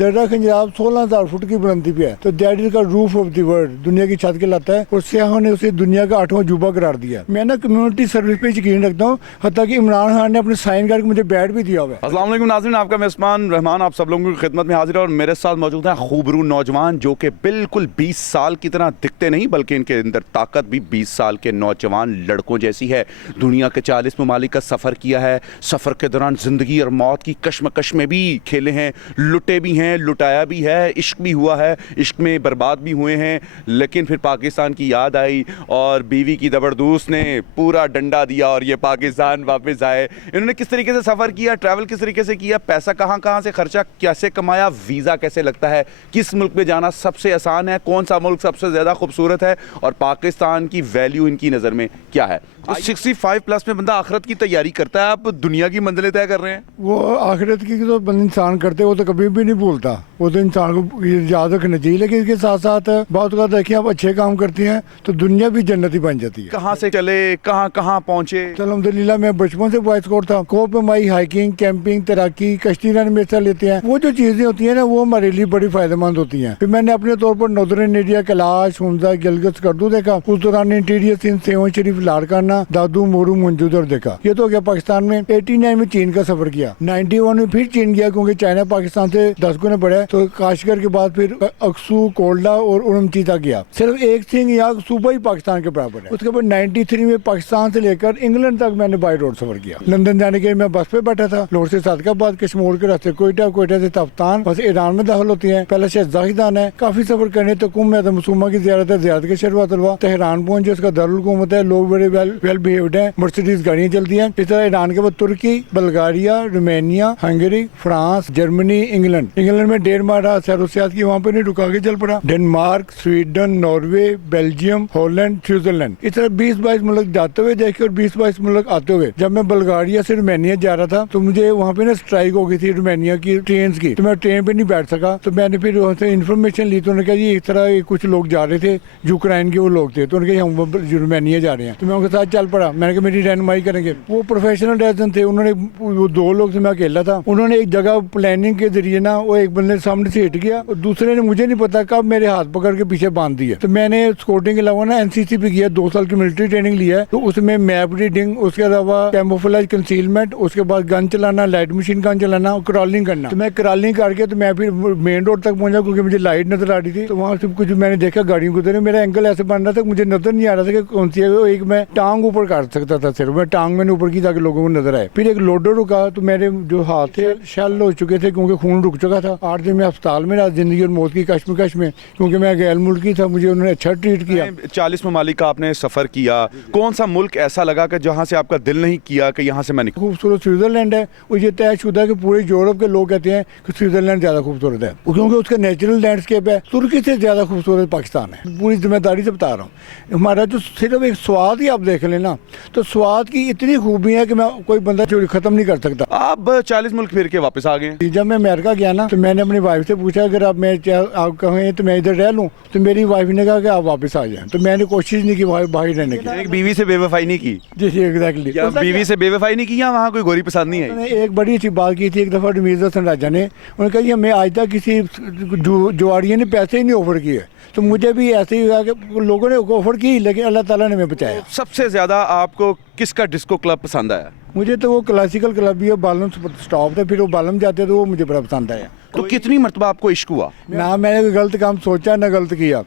दर्रा खंजराब 16,000 फुट की बुलंदी पे है, तो दैट इज का रूफ ऑफ द वर्ल्ड, दुनिया की छत कहलाता है। और सियाहों ने उसे दुनिया का 8वां अजूबा करार दिया। मैं ना कम्युनिटी सर्विस पे यकीन रखता हूँ, हत्ता कि इमरान खान ने अपने साइन करके मुझे बैट भी दिया हुआ है। अस्सलाम वालेकुम नाज़रीन, आपका मेज़बान रहमान आप सब लोगों की खिदमत में हाजिर है और मेरे साथ मौजूद हैं खूबरू नौजवान जो कि बिल्कुल 20 साल की तरह दिखते नहीं बल्कि इनके अंदर ताकत भी 20 साल के नौजवान लड़कों जैसी है। दुनिया के 40 ममालिक का सफ़र किया है, सफ़र के दौरान ज़िंदगी और मौत की कश्मकश में भी खेले हैं, लुटे भी हैं, लुटाया भी है, इश्क भी हुआ है, इश्क में बर्बाद भी हुए हैं। लेकिन फिर पाकिस्तान की याद आई और बीवी की ज़बरदस्त ने पूरा डंडा दिया और ये पाकिस्तान वापस आए। इन्होंने किस तरीके से सफ़र किया, ट्रैवल किस तरीके से किया, पैसा कहाँ कहाँ से खर्चा कैसे कमाया, वीज़ा कैसे लगता है, किस मुल्क में जाना सबसे आसान है, कौन सा मुल्क सबसे ज़्यादा खूबसूरत है और पाकिस्तान की वैल्यू इनकी नज़र में क्या है। तो 65 प्लस में बंदा आखिरत की तैयारी करता है, आप दुनिया की मंजिलें तय कर रहे हैं। वो आखिरत की तो बंद इंसान करते, वो तो कभी भी नहीं भूलता, वो तो इंसान को याद रखना चाहिए। लेकिन इसके साथ साथ बहुत बार देखिए आप अच्छे काम करते हैं तो दुनिया भी जन्नती बन जाती है। कहाँ से चले, कहाँ कहाँ पहुँचे। अल्हम्दुलिल्लाह मैं बचपन से बॉय स्काउट था। कोप में माई हाइकिंग, कैंपिंग, तैराकी, कश्ती रन में हिस्सा लेते हैं। वो जो चीजें होती है ना वो हमारे लिए बड़ी फायदेमंद होती हैं। फिर मैंने अपने तौर पर नॉर्दर्न इंडिया, कैलाश, हुंजा, गिलगित, स्कर्दू देखा। उस दौरान इंटीरियर सिंध, सेवन शरीफ, लाड़काना, दादू, मोरू, मंजूदर देखा। ये तो हो गया पाकिस्तान में। 89 में चीन का सफर किया। 91 में फिर चीन गया क्योंकि चाइना पाकिस्तान से 10 गुना बड़ा है। तो काशगर के बाद फिर अक्सू, कोल्डा और उरमची तक गया। सिर्फ एक सिंह या सूबा ही पाकिस्तान के बराबर है। उसके बाद 93 में पाकिस्तान से लेकर इंग्लैंड तक मैंने बाई रोड सफर किया। लंदन जाने के मैं बस पे बैठा था। लाहौर से सादकाबाद, कश्मीर के रास्ते कोयटा, कोयटा से तफ्तान, बस ईरान में दाखिल होती है। पहला शहर जाहिदान है। काफी सफर करने तो कुम में मसूमा की ज़ियारत है, ज़ियारत के शरवा तलवा। तेहरान पहुंचे, उसका दारुल हुकूमत है, लोग बड़े वेल बिहेव्ड है, मर्सिडीज गाड़ियाँ चलती हैं। इस तरह ईरान के बाद तुर्की, Bulgaria, Romania, Hungary, France, Germany, England में 1.5 माह रहा। सैरोसियात की वहाँ पे नहीं रुका के चल पड़ा। Denmark, Sweden, Norway, Belgium, Holland, Switzerland, इस तरह 20-22 मुल्क जाते हुए देखे और 20-22 मुल्क आते हुए। जब मैं बल्गारिया से रोमानिया जा रहा था तो मुझे वहाँ पे ना स्ट्राइक हो गई थी रोमानिया की ट्रेन की, तो मैं ट्रेन पे नहीं बैठ सका। तो मैंने फिर वहाँ से इन्फॉर्मेशन ली तो उन्होंने कहा जी इस तरह कुछ लोग जा रहे थे, यूक्रेन के वो लोग थे, तो उन्होंने कहा हम रोमानिया जा रहे हैं। तो मैं उनके साथ चल पड़ा। मैंने कहा मेरी रहनुमाई करेंगे। वो प्रोफेशनल ड्राइवर थे, उन्होंने वो 2 लोग से मैं अकेला था। उन्होंने एक जगह प्लानिंग के जरिए ना वो एक बंदे सामने से हिट किया और दूसरे ने मुझे नहीं पता कब मेरे हाथ पकड़ के पीछे बांध दिया। तो मैंने स्कोटिंग के अलावा ना एनसीसी भी किया, 2 साल की मिलिट्री ट्रेनिंग लिया है। तो उसमें मैप रीडिंग, उसके अलावा कैमोफ्लेज, कंसीलमेंट, उसके बाद गन चलाना, लाइट मशीन गन चलाना और क्रॉलिंग करना। तो मैं क्रॉलिंग करके तो मैं फिर मेन रोड तक पहुंचा क्योंकि मुझे लाइट नजर आ रही थी। तो वहाँ सब कुछ मैंने देखा, गाड़ियों गुजरे, मेरा एंगल ऐसे बन रहा था मुझे नजर नहीं आ रहा था कि कौन सी है। एक मैं टांग ऊपर कर सकता था, सिर्फ मैं टांग मैंने ऊपर की ताकि लोगों को नजर आए। फिर एक लोडर रुका तो मेरे जो हाथ थे शल हो चुके थे क्योंकि खून रुक चुका था। 8 दिन में अस्पताल में रहा, जिंदगी और मौत की कश्मकश में, क्योंकि मैं गैर मुल्की था। मुझे उन्होंने अच्छा ट्रीट किया। 40 ममालिक का आपने सफर किया, कौन सा मुल्क ऐसा लगा कि जहाँ से आपका दिल नहीं किया कि यहाँ से मैं निकलूं? खूबसूरत स्विट्जरलैंड है। वो ये तयशुदा कि पूरे यूरोप के लोग कहते हैं कि स्विट्जरलैंड ज्यादा खूबसूरत है क्योंकि उसका नेचुरल लैंडस्केप है। तुर्की से ज्यादा खूबसूरत पाकिस्तान है, पूरी जिम्मेदारी से बता रहा हूँ। हमारा जो सिर्फ एक स्वाद ही आप देख लेना तो स्वाद की इतनी खूबी है कि मैं कोई बंदा चोरी खत्म नहीं कर सकता। आप 40 मुल्क फिर के वापस आ गए। जब मैं अमेरिका गया ना तो मैंने अपनी वाइफ से पूछा अगर आप कहें तो मैं इधर रह लूँ, तो मेरी वाइफ ने कहा कि आप वापस आ जाएं। तो मैंने कोशिश नहीं की बाहर रहने की। एक बीवी से बेवफाई नहीं की? जी एग्जैक्टली। बीवी से बेवफाई नहीं की या वहाँ कोई गोरी पसंद नहीं आई? एक बड़ी अच्छी बात की थी एक दफा रमीज हसन राजा ने, उन्होंने कहा हमें आज तक किसी जुआड़िए ने पैसे ही नहीं ऑफर किए। तो मुझे भी ऐसे ही हुआ कि लोगों ने ऑफर की लेकिन अल्लाह ताला ने हमें बचाया। सबसे ज्यादा आपको किसका डिस्को क्लब पसंद आया? मुझे तो वो क्लासिकल क्लब भी है, बालम स्टॉप था, फिर वो बालम जाते तो वो मुझे बड़ा पसंद आया। तो कितनी मरतबा आपको इश्क हुआ? ना मैंने कोई गलत काम सोचा ना गलत किया।